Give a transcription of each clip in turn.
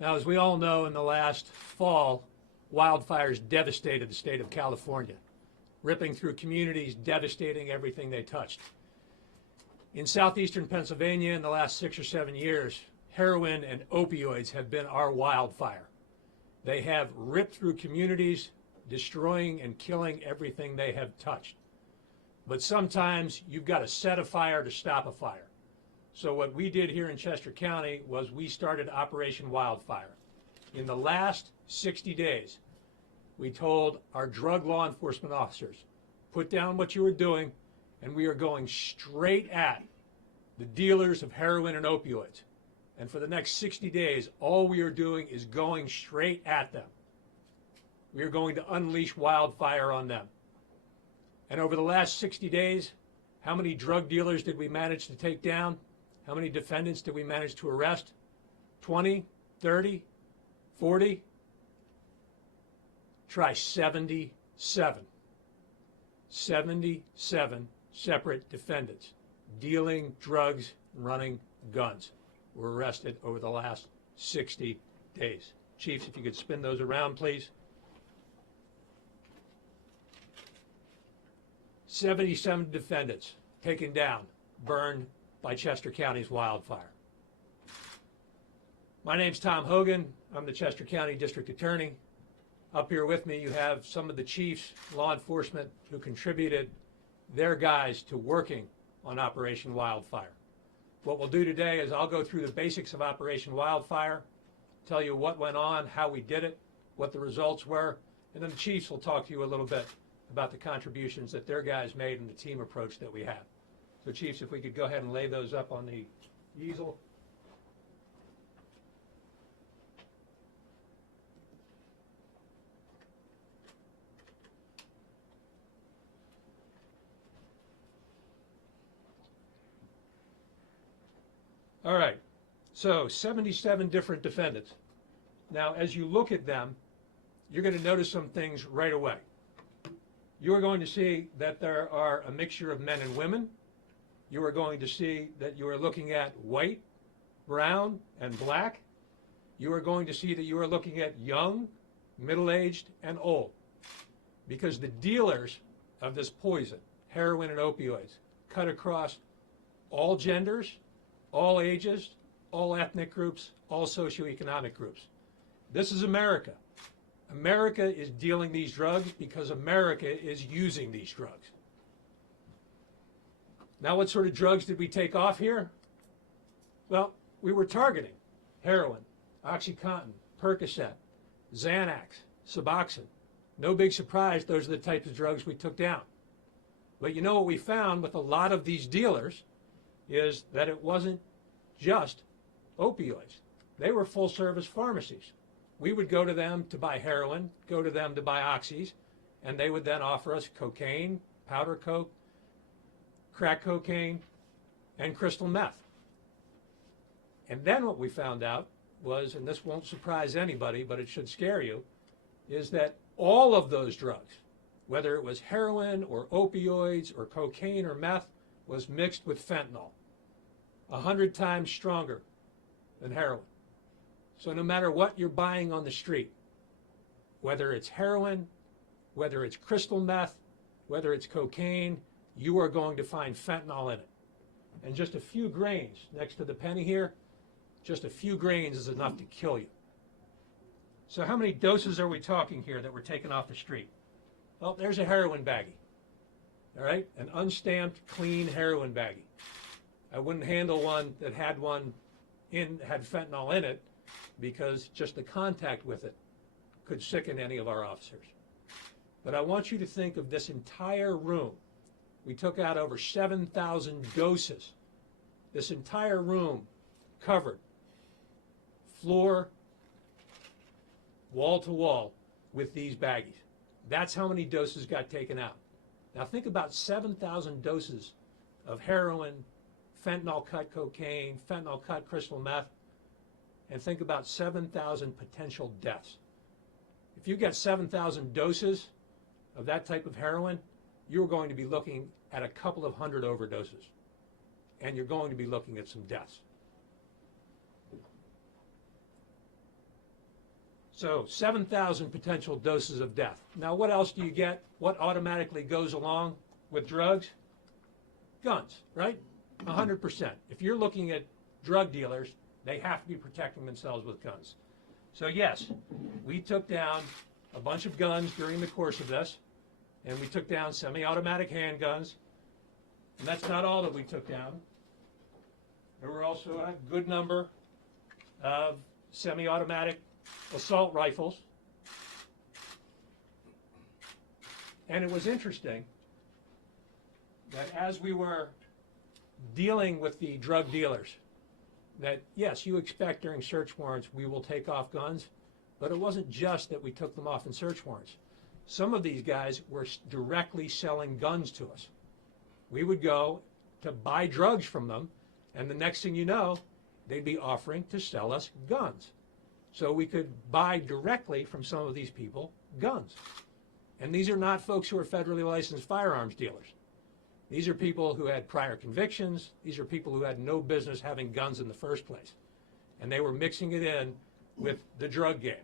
Now, as we all know, in the last fall, wildfires devastated the state of California, ripping through communities, devastating everything they touched. In southeastern Pennsylvania, in the last 6 or 7 years, heroin and opioids have been our wildfire. They have ripped through communities, destroying and killing everything they have touched. But sometimes you've got to set a fire to stop a fire. So what we did here in Chester County was we started Operation Wildfire. In the last 60 days, we told our drug law enforcement officers, put down what you were doing, and we are going straight at the dealers of heroin and opioids. And for the next 60 days, all we are doing is going straight at them. We are going to unleash wildfire on them. And over the last 60 days, how many drug dealers did we manage to take down? How many defendants did we manage to arrest? 20, 30, 40? Try 77. 77 separate defendants dealing drugs, running guns were arrested over the last 60 days. Chiefs, if you could spin those around, please. 77 defendants taken down, burned by Chester County's wildfire. My name's Tom Hogan. I'm the Chester County District Attorney. Up here with me you have some of the chiefs, law enforcement, who contributed their guys to working on Operation Wildfire. What we'll do today is I'll go through the basics of Operation Wildfire, tell you what went on, how we did it, what the results were, and then the chiefs will talk to you a little bit about the contributions that their guys made and the team approach that we have. So chiefs, if we could go ahead and lay those up on the easel. All right, so 77 different defendants. Now, as you look at them, you're going to notice some things right away. You are going to see that there are a mixture of men and women. You are going to see that you are looking at white, brown, and black. You are going to see that you are looking at young, middle-aged, and old. Because the dealers of this poison, heroin and opioids, cut across all genders, all ages, all ethnic groups, all socioeconomic groups. This is America. America is dealing these drugs because America is using these drugs. Now, what sort of drugs did we take off here? Well, we were targeting heroin, OxyContin, Percocet, Xanax, Suboxone. No big surprise, those are the types of drugs we took down. But you know what we found with a lot of these dealers is that it wasn't just opioids. They were full-service pharmacies. We would go to them to buy heroin, go to them to buy oxys, and they would then offer us cocaine, powder coke, crack cocaine, and crystal meth. And then what we found out was, and this won't surprise anybody, but it should scare you, is that all of those drugs, whether it was heroin or opioids or cocaine or meth, was mixed with fentanyl, 100 times stronger than heroin. So no matter what you're buying on the street, whether it's heroin, whether it's crystal meth, whether it's cocaine, you are going to find fentanyl in it. And just a few grains next to the penny here, just a few grains is enough to kill you. So how many doses are we talking here that were taken off the street? Well, there's a heroin baggie, all right? An unstamped, clean heroin baggie. I wouldn't handle one that had fentanyl in it, because just the contact with it could sicken any of our officers. But I want you to think of this entire room. We took out over 7,000 doses. This entire room covered, floor, wall to wall, with these baggies. That's how many doses got taken out. Now think about 7,000 doses of heroin, fentanyl cut cocaine, fentanyl cut crystal meth, and think about 7,000 potential deaths. If you get 7,000 doses of that type of heroin, you're going to be looking at a couple of hundred overdoses, and you're going to be looking at some deaths. So 7,000 potential doses of death. Now what else do you get? What automatically goes along with drugs? Guns, right? 100%. If you're looking at drug dealers, they have to be protecting themselves with guns. So yes, we took down a bunch of guns during the course of this, and we took down semi-automatic handguns, and that's not all that we took down. There were also a good number of semi-automatic assault rifles. And it was interesting that as we were dealing with the drug dealers, that yes, you expect during search warrants we will take off guns, but it wasn't just that we took them off in search warrants. Some of these guys were directly selling guns to us. We would go to buy drugs from them, and the next thing you know, they'd be offering to sell us guns. So we could buy directly from some of these people guns. And these are not folks who are federally licensed firearms dealers. These are people who had prior convictions. These are people who had no business having guns in the first place. And they were mixing it in with the drug game.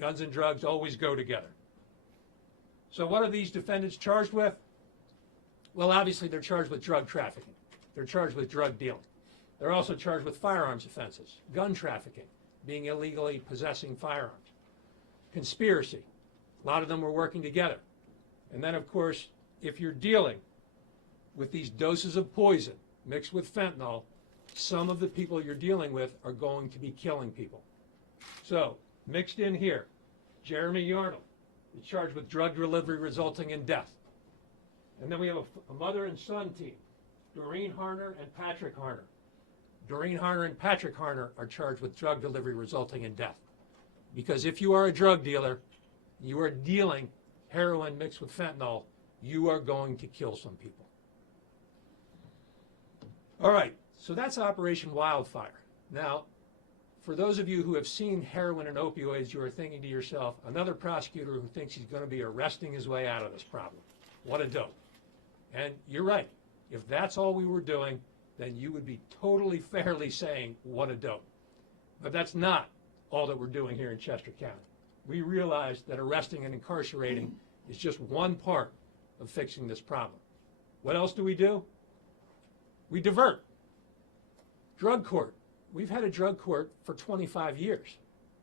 Guns and drugs always go together. So what are these defendants charged with? Well, obviously they're charged with drug trafficking. They're charged with drug dealing. They're also charged with firearms offenses, gun trafficking, being illegally possessing firearms, conspiracy. A lot of them were working together. And then, of course, if you're dealing with these doses of poison mixed with fentanyl, some of the people you're dealing with are going to be killing people. So, mixed in here, Jeremy Yarnell is charged with drug delivery resulting in death. And then we have a mother and son team, Doreen Harner and Patrick Harner. Doreen Harner and Patrick Harner are charged with drug delivery resulting in death. Because if you are a drug dealer, you are dealing heroin mixed with fentanyl, you are going to kill some people. All right, so that's Operation Wildfire. Now, for those of you who have seen heroin and opioids, you are thinking to yourself, another prosecutor who thinks he's going to be arresting his way out of this problem. What a dope. And you're right. If that's all we were doing, then you would be totally fairly saying, what a dope. But that's not all that we're doing here in Chester County. We realize that arresting and incarcerating is just one part of fixing this problem. What else do? We divert. Drug court. We've had a drug court for 25 years.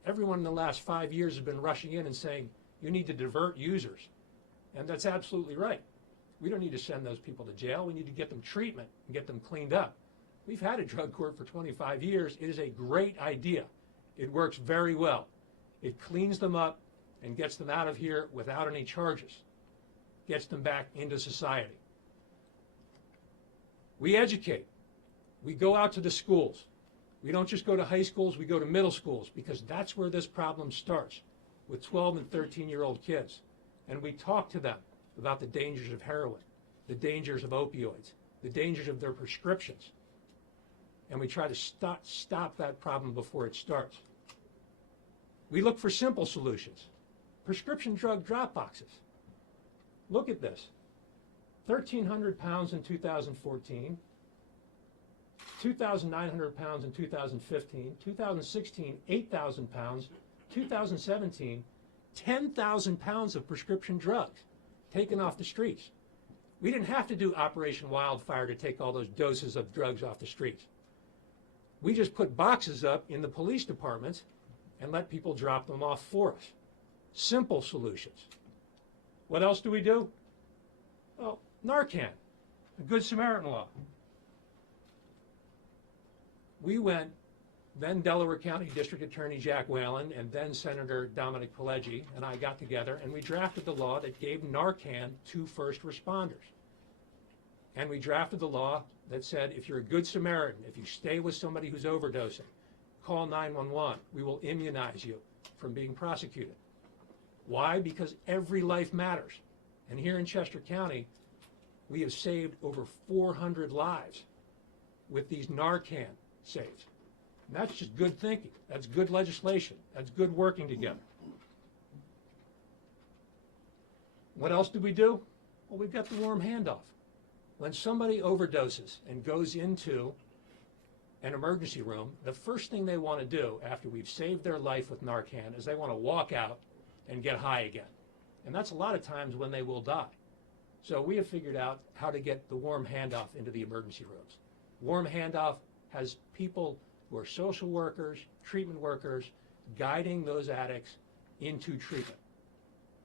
Everyone in the last 5 years has been rushing in and saying, you need to divert users. And that's absolutely right. We don't need to send those people to jail. We need to get them treatment and get them cleaned up. We've had a drug court for 25 years. It is a great idea. It works very well. It cleans them up and gets them out of here without any charges. Gets them back into society. We educate. We go out to the schools. We don't just go to high schools, we go to middle schools, because that's where this problem starts, with 12 and 13-year-old kids. And we talk to them about the dangers of heroin, the dangers of opioids, the dangers of their prescriptions. And we try to stop that problem before it starts. We look for simple solutions. Prescription drug drop boxes. Look at this. 1,300 pounds in 2014, 2,900 pounds in 2015, 2016, 8,000 pounds, 2017, 10,000 pounds of prescription drugs taken off the streets. We didn't have to do Operation Wildfire to take all those doses of drugs off the streets. We just put boxes up in the police departments and let people drop them off for us. Simple solutions. What else do? Well, Narcan, the Good Samaritan law. We went, then Delaware County District Attorney Jack Whalen and then Senator Dominic Pileggi and I got together and we drafted the law that gave Narcan to first responders. And we drafted the law that said if you're a Good Samaritan, if you stay with somebody who's overdosing, call 911. We will immunize you from being prosecuted. Why? Because every life matters. And here in Chester County, we have saved over 400 lives with these Narcan saves. And that's just good thinking. That's good legislation. That's good working together. What else do? Well, we've got the warm handoff. When somebody overdoses and goes into an emergency room, the first thing they want to do after we've saved their life with Narcan is they want to walk out and get high again. And that's a lot of times when they will die. So we have figured out how to get the warm handoff into the emergency rooms. Warm handoff has people who are social workers, treatment workers, guiding those addicts into treatment,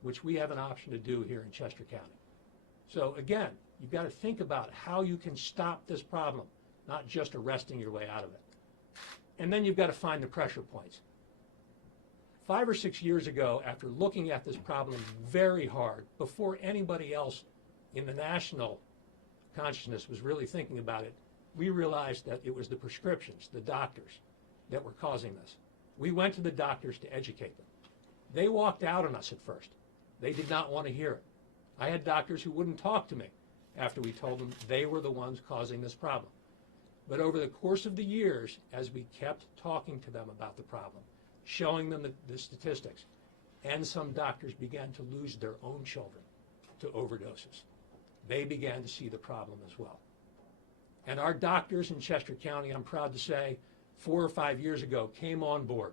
which we have an option to do here in Chester County. So again, you've got to think about how you can stop this problem, not just arresting your way out of it. And then you've got to find the pressure points. 5 or 6 years ago, after looking at this problem very hard, before anybody else in the national consciousness was really thinking about it, we realized that it was the prescriptions, the doctors, that were causing this. We went to the doctors to educate them. They walked out on us at first. They did not want to hear it. I had doctors who wouldn't talk to me after we told them they were the ones causing this problem. But over the course of the years, as we kept talking to them about the problem, showing them the statistics, and some doctors began to lose their own children to overdoses, they began to see the problem as well. And our doctors in Chester County, I'm proud to say, 4 or 5 years ago came on board.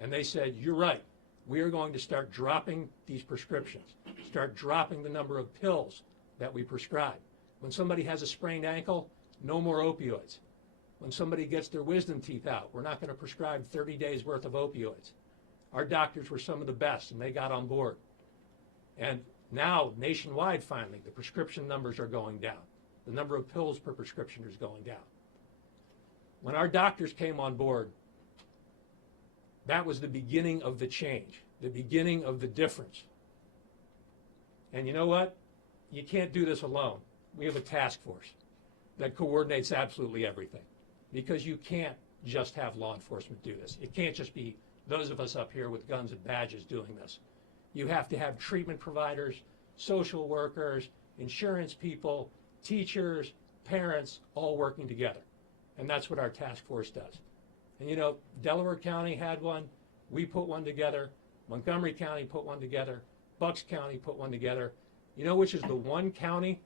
And they said, you're right, we are going to start dropping these prescriptions, start dropping the number of pills that we prescribe. When somebody has a sprained ankle, no more opioids. When somebody gets their wisdom teeth out, we're not going to prescribe 30 days worth of opioids. Our doctors were some of the best, and they got on board. And now, nationwide, finally, the prescription numbers are going down. The number of pills per prescription is going down. When our doctors came on board, that was the beginning of the change, the beginning of the difference. And you know what? You can't do this alone. We have a task force that coordinates absolutely everything, because you can't just have law enforcement do this. It can't just be those of us up here with guns and badges doing this. You have to have treatment providers, social workers, insurance people, teachers, parents, all working together. And that's what our task force does. And you know, Delaware County had one, we put one together, Montgomery County put one together, Bucks County put one together. You know which is the one county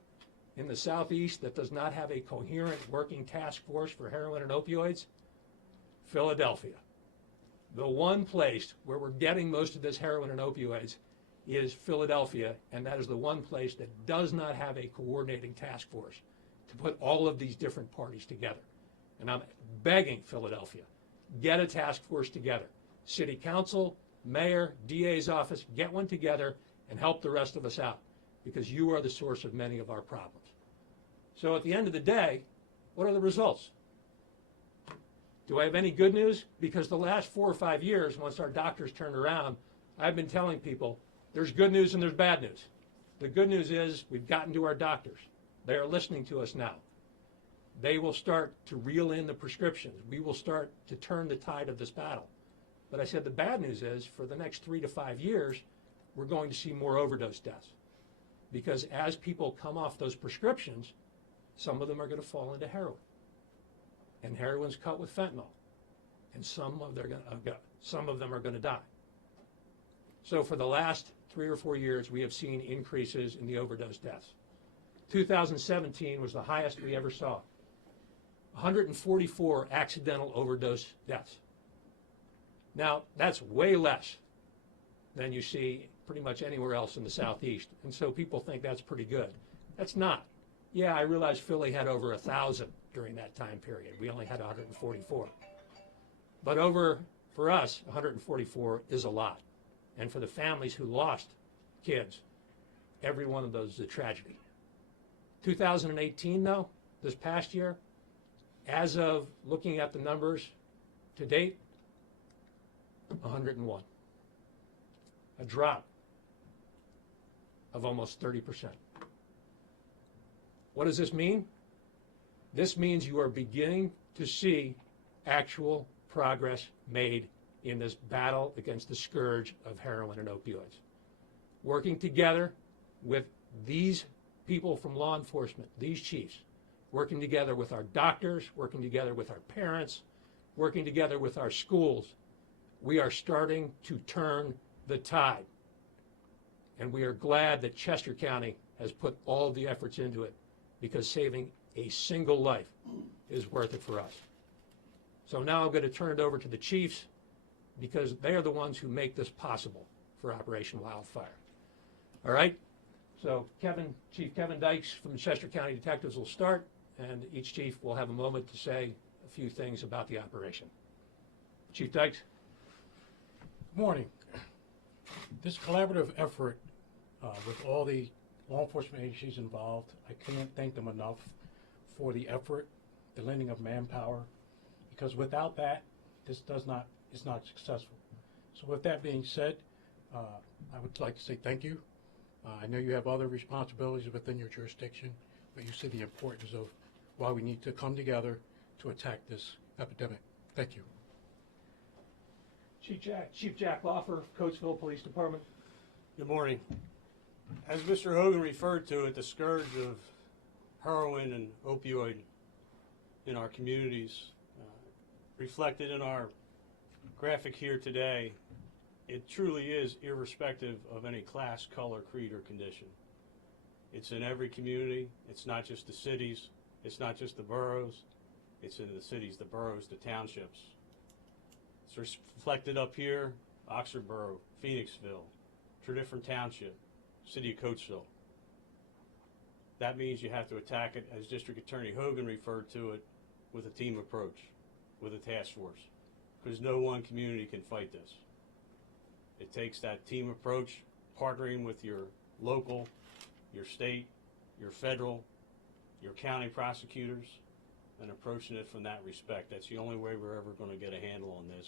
in the southeast that does not have a coherent working task force for heroin and opioids? Philadelphia. The one place where we're getting most of this heroin and opioids is Philadelphia, and that is the one place that does not have a coordinating task force to put all of these different parties together. And I'm begging Philadelphia, get a task force together. City council, mayor, DA's office, get one together and help the rest of us out, because you are the source of many of our problems. So at the end of the day, what are the results? Do I have any good news? Because the last 4 or 5 years, once our doctors turned around, I've been telling people there's good news and there's bad news. The good news is we've gotten to our doctors. They are listening to us now. They will start to reel in the prescriptions. We will start to turn the tide of this battle. But I said the bad news is for the next 3 to 5 years, we're going to see more overdose deaths. Because as people come off those prescriptions, some of them are going to fall into heroin. And heroin's cut with fentanyl. And some of them are going to die. So for the last 3 or 4 years, we have seen increases in the overdose deaths. 2017 was the highest we ever saw. 144 accidental overdose deaths. Now, that's way less than you see pretty much anywhere else in the Southeast. And so people think that's pretty good. That's not. Yeah, I realize Philly had over 1,000 during that time period. We only had 144. But for us, 144 is a lot. And for the families who lost kids, every one of those is a tragedy. 2018, though, this past year, as of looking at the numbers to date, 101. A drop of almost 30%. What does this mean? This means you are beginning to see actual progress made in this battle against the scourge of heroin and opioids. Working together with these people from law enforcement, these chiefs, working together with our doctors, working together with our parents, working together with our schools, we are starting to turn the tide. And we are glad that Chester County has put all the efforts into it, because saving a single life is worth it for us. So now I'm going to turn it over to the chiefs because they are the ones who make this possible for Operation Wildfire. All right? So Chief Kevin Dykes from the Chester County Detectives will start, and each chief will have a moment to say a few things about the operation. Chief Dykes? Good morning. This collaborative effort with all the law enforcement agencies involved, I can't thank them enough for the effort, the lending of manpower, because without that, this is not successful. So with that being said, I would like to say thank you. I know you have other responsibilities within your jurisdiction, but you see the importance of why we need to come together to attack this epidemic. Thank you. Chief Jack Loffer, Coatesville Police Department. Good morning. As Mr. Hogan referred to it, the scourge of heroin and opioid in our communities, reflected in our graphic here today, it truly is irrespective of any class, color, creed, or condition. It's in every community. It's not just the cities. It's not just the boroughs. It's in the cities, the boroughs, the townships. It's reflected up here, Oxford Borough, Phoenixville, Tredyffrin Township, City of Coatesville. That means you have to attack it, as District Attorney Hogan referred to it, with a team approach, with a task force, because no one community can fight this. It takes that team approach, partnering with your local, your state, your federal, your county prosecutors, and approaching it from that respect. That's the only way we're ever going to get a handle on this,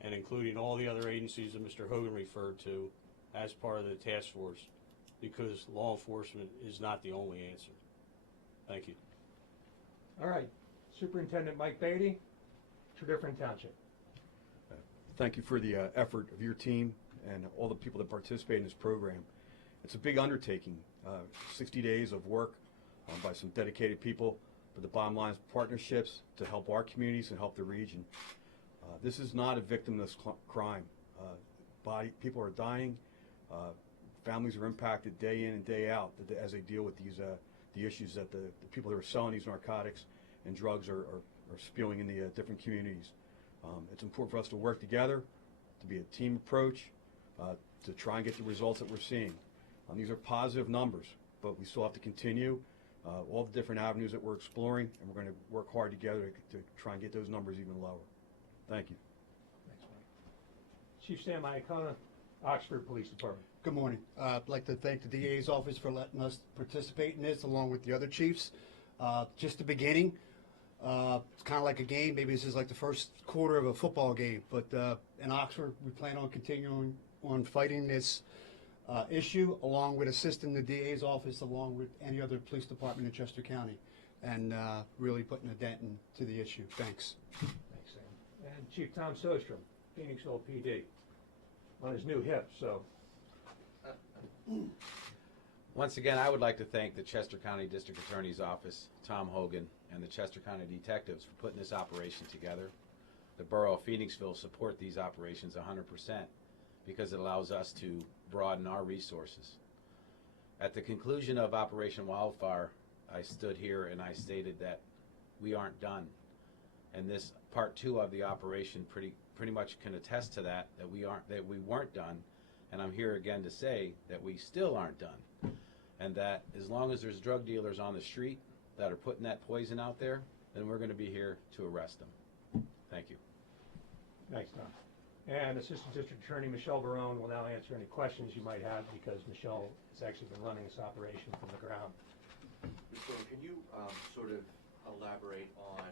and including all the other agencies that Mr. Hogan referred to as part of the task force, because law enforcement is not the only answer. Thank you. All right. Superintendent Mike Beatty, Tredyffrin Township. Thank you for the effort of your team and all the people that participate in this program. It's a big undertaking, 60 days of work by some dedicated people, but the bottom line is partnerships to help our communities and help the region. This is not a victimless crime. People are dying, families are impacted day in and day out as they deal with the issues that the people that are selling these narcotics and drugs are spewing in the different communities. It's important for us to work together, to be a team approach, to try and get the results that we're seeing. These are positive numbers, but we still have to continue all the different avenues that we're exploring, and we're going to work hard together to try and get those numbers even lower. Thank you. Thanks, Mike. Chief Sam Iacona, Oxford Police Department. Good morning. I'd like to thank the DA's office for letting us participate in this along with the other chiefs. Just the beginning. It's kind of like a game. Maybe this is like the first quarter of a football game. But in Oxford, we plan on continuing on fighting this issue along with assisting the DA's office along with any other police department in Chester County and really putting a dent into the issue. Thanks. Thanks, Sam. And Chief Tom Sostrom, Phoenixville PD, on his new hip, so. Once again, I would like to thank the Chester County District Attorney's Office, Tom Hogan, and the Chester County Detectives for putting this operation together. The Borough of Phoenixville support these operations 100% because it allows us to broaden our resources. At the conclusion of Operation Wildfire, I stood here and I stated that we aren't done. And this part 2 of the operation pretty much can attest to that we weren't done. And I'm here again to say that we still aren't done. And that as long as there's drug dealers on the street that are putting that poison out there, then we're going to be here to arrest them. Thank you. Thanks, Tom. And Assistant District Attorney Michelle Barone will now answer any questions you might have because Michelle has actually been running this operation from the ground. So can you sort of elaborate on,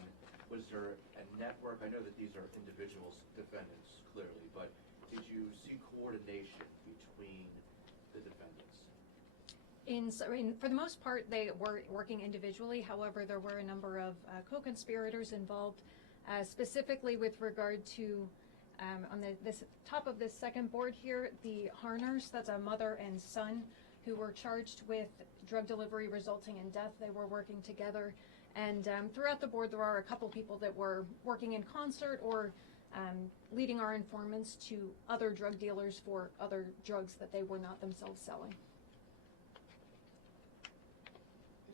was there a network? I know that these are individual defendants, clearly, but did you see coordination between the defendants? For the most part, they were working individually. However, there were a number of co-conspirators involved, specifically with regard to, on this top of this second board here, the Harners, that's a mother and son who were charged with drug delivery resulting in death. They were working together. And throughout the board, there are a couple people that were working in concert or leading our informants to other drug dealers for other drugs that they were not themselves selling.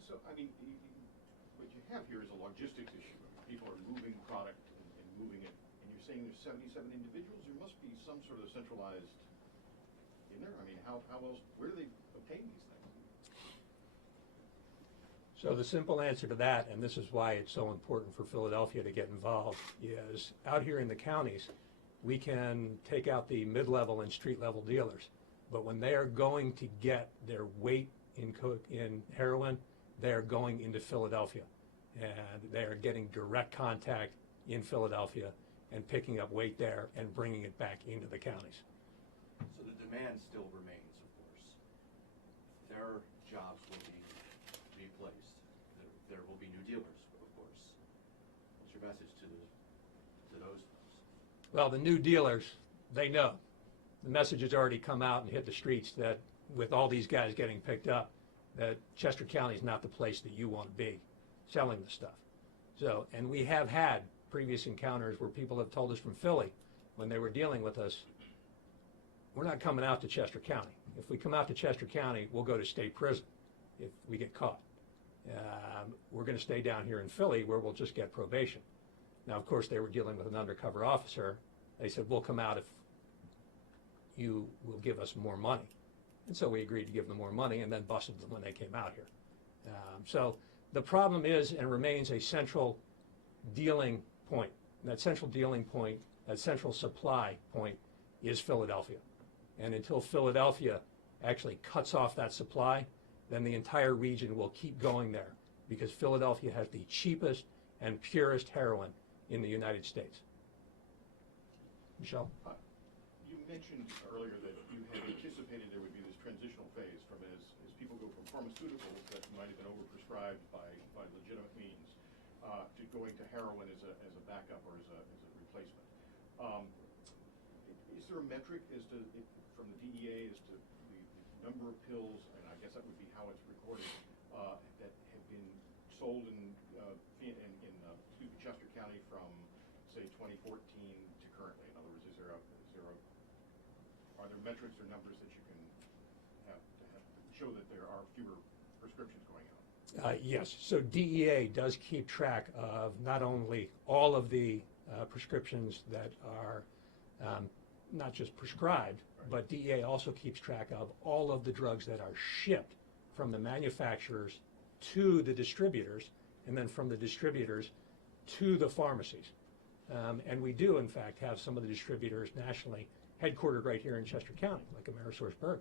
So, I mean, what you have here is a logistics issue. I mean, people are moving product you're saying there's 77 individuals, there must be some sort of centralized, in there? I mean, how else, where do they obtain these things? So the simple answer to that, and this is why it's so important for Philadelphia to get involved, is out here in the counties, we can take out the mid-level and street-level dealers. But when they are going to get their weight in heroin, they are going into Philadelphia. And they are getting direct contact in Philadelphia and picking up weight there and bringing it back into the counties. So the demand still remains, of course. Their jobs will be replaced. There will be new dealers, of course. What's your message to those folks? Well, the new dealers, they know. The message has already come out and hit the streets that with all these guys getting picked up, that Chester County is not the place that you want to be selling the stuff. So, and we have had previous encounters where people have told us from Philly, when they were dealing with us, we're not coming out to Chester County. If we come out to Chester County, we'll go to state prison if we get caught. We're going to stay down here in Philly where we'll just get probation. Now, of course, they were dealing with an undercover officer. They said, we'll come out if you will give us more money. And so we agreed to give them more money and then busted them when they came out here. So the problem is and remains a central dealing point. And that central dealing point, that central supply point is Philadelphia. And until Philadelphia actually cuts off that supply, then the entire region will keep going there because Philadelphia has the cheapest and purest heroin in the United States. Michelle? You mentioned earlier that you had anticipated there would be this transitional phase from as people go from pharmaceuticals that might have been overprescribed by legitimate means to going to heroin as a backup or as a replacement. Is there a metric as to from the DEA as to the number of pills, and I guess that would be how it's recorded, that have been sold in Chester County from say 2014 to currently? In other words, are there metrics or numbers that you can have to show that there are fewer prescriptions going out? Yes. So DEA does keep track of not only all of the prescriptions that are not just prescribed, but DEA also keeps track of all of the drugs that are shipped from the manufacturers to the distributors, and then from the distributors to the pharmacies. And we do, in fact, have some of the distributors nationally headquartered right here in Chester County, like AmerisourceBergen.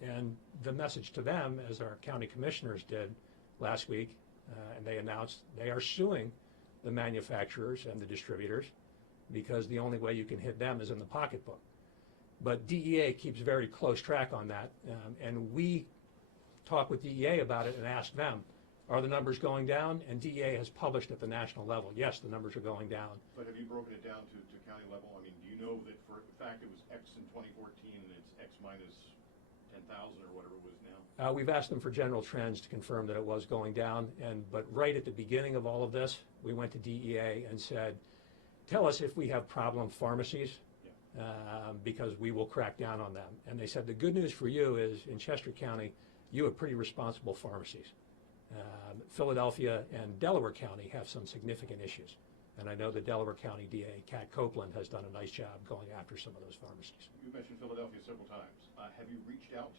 And the message to them, as our county commissioners did last week, and they announced they are suing the manufacturers and the distributors because the only way you can hit them is in the pocketbook. But DEA keeps very close track on that, and we talk with DEA about it and ask them, are the numbers going down? And DEA has published at the national level, yes, the numbers are going down. But have you broken it down to county level? I mean, do you know that for a fact it was X in 2014 and it's X minus 10,000 or whatever it was now? We've asked them for general trends to confirm that it was going down, but right at the beginning of all of this, we went to DEA and said, tell us if we have problem pharmacies, because we will crack down on them. And they said, the good news for you is in Chester County, you have pretty responsible pharmacies. Philadelphia and Delaware County have some significant issues. And I know the Delaware County DA, Kat Copeland, has done a nice job going after some of those pharmacies. You mentioned Philadelphia several times. Have you reached out?